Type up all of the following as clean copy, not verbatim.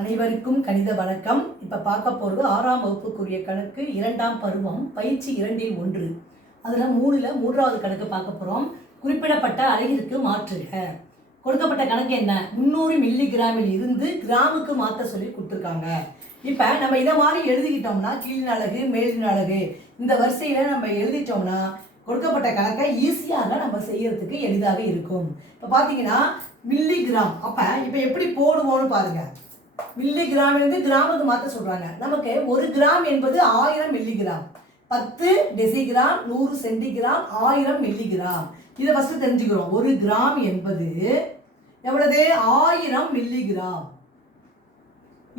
அனைவருக்கும் கணித வணக்கம். இப்போ பார்க்க போகிறது 6ஆம் வகுப்புக்குரிய கணக்கு 2ஆம் பருவம் பயிற்சி 2இல் 1. அதில் 3வது கணக்கு பார்க்க போகிறோம். குறிப்பிடப்பட்ட அலகிற்கு மாற்றுக. கொடுக்கப்பட்ட கணக்கு என்ன? 300 மில்லிகிராமில் இருந்து கிராமுக்கு மாற்ற சொல்லி கொடுத்துருக்காங்க. இப்போ நம்ம இதை மாதிரி எழுதிக்கிட்டோம்னா கீழின் அலகு மேலின் அலகு இந்த வரிசையில் நம்ம எழுதிட்டோம்னா கொடுக்கப்பட்ட கணக்கை ஈஸியாக நம்ம செய்யறதுக்கு எளிதாக இருக்கும். இப்போ பார்த்தீங்கன்னா மில்லிகிராம். இப்போ எப்படி போடுவோம்னு பாருங்கள். மில்லிகிராமிலிருந்து கிராமுக்கு மாற்ற சொல்கிறாங்க. நமக்கு 1 கிராம் என்பது 1000 மில்லிகிராம், 10 டெசிகிராம், 100 சென்டிகிராம், 1000 மில்லிகிராம். இதை ஃபஸ்ட்டு தெரிஞ்சுக்கிறோம். 1 கிராம் என்பது எவ்வளவு? 1000 மில்லிகிராம்.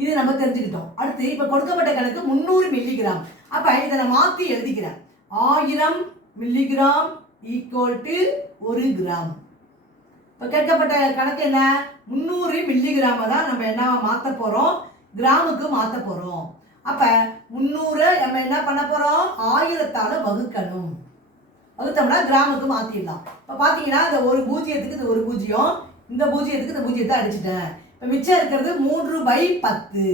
இது நம்ம தெரிஞ்சுக்கிட்டோம். அடுத்து இப்போ கொடுக்கப்பட்ட கணக்கு 300 மில்லிகிராம். அப்போ இதை நான் மாற்றி எழுதிக்கிறேன். 1000 மில்லிகிராம் ஈக்குவல் டு 1 கிராம். இப்போ கேட்கப்பட்ட கணக்கு என்ன? 300 மில்லிகிராமை தான் நம்ம என்ன மாற்ற போகிறோம்? கிராமுக்கு மாற்ற போகிறோம். அப்போ 300 நம்ம என்ன பண்ண போகிறோம்? 1000ஆல் வகுக்கணும். வகுத்தோம்னா கிராமுக்கு மாற்றிடலாம். இப்போ பார்த்தீங்கன்னா இந்த ஒரு பூஜ்ஜியத்துக்கு இது ஒரு பூஜ்ஜியம், இந்த பூஜ்ஜியத்துக்கு இந்த பூஜ்ஜியத்தை அடிச்சிட்டேன். இப்போ மிச்சம் இருக்கிறது 3/10.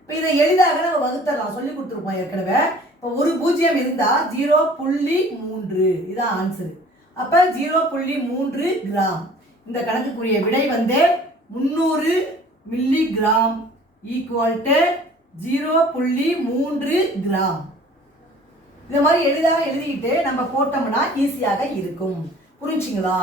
இப்போ இதை எளிதாக நம்ம வகுத்தரலாம், சொல்லி கொடுத்துருப்போம் ஏற்கனவே. இப்போ ஒரு பூஜ்ஜியம் இருந்தால் 0.3 இதான் ஆன்சரு. அப்போ 0.3 கிராம். இந்த கணக்குக்குரிய விடை 300 மில்லிகிராம் ஈக்குவல் டு 0.3 கிராம். இந்த மாதிரி எளிதாக எழுதிக்கிட்டு நம்ம போட்டோம்னா ஈஸியாக இருக்கும். புரிஞ்சுங்களா?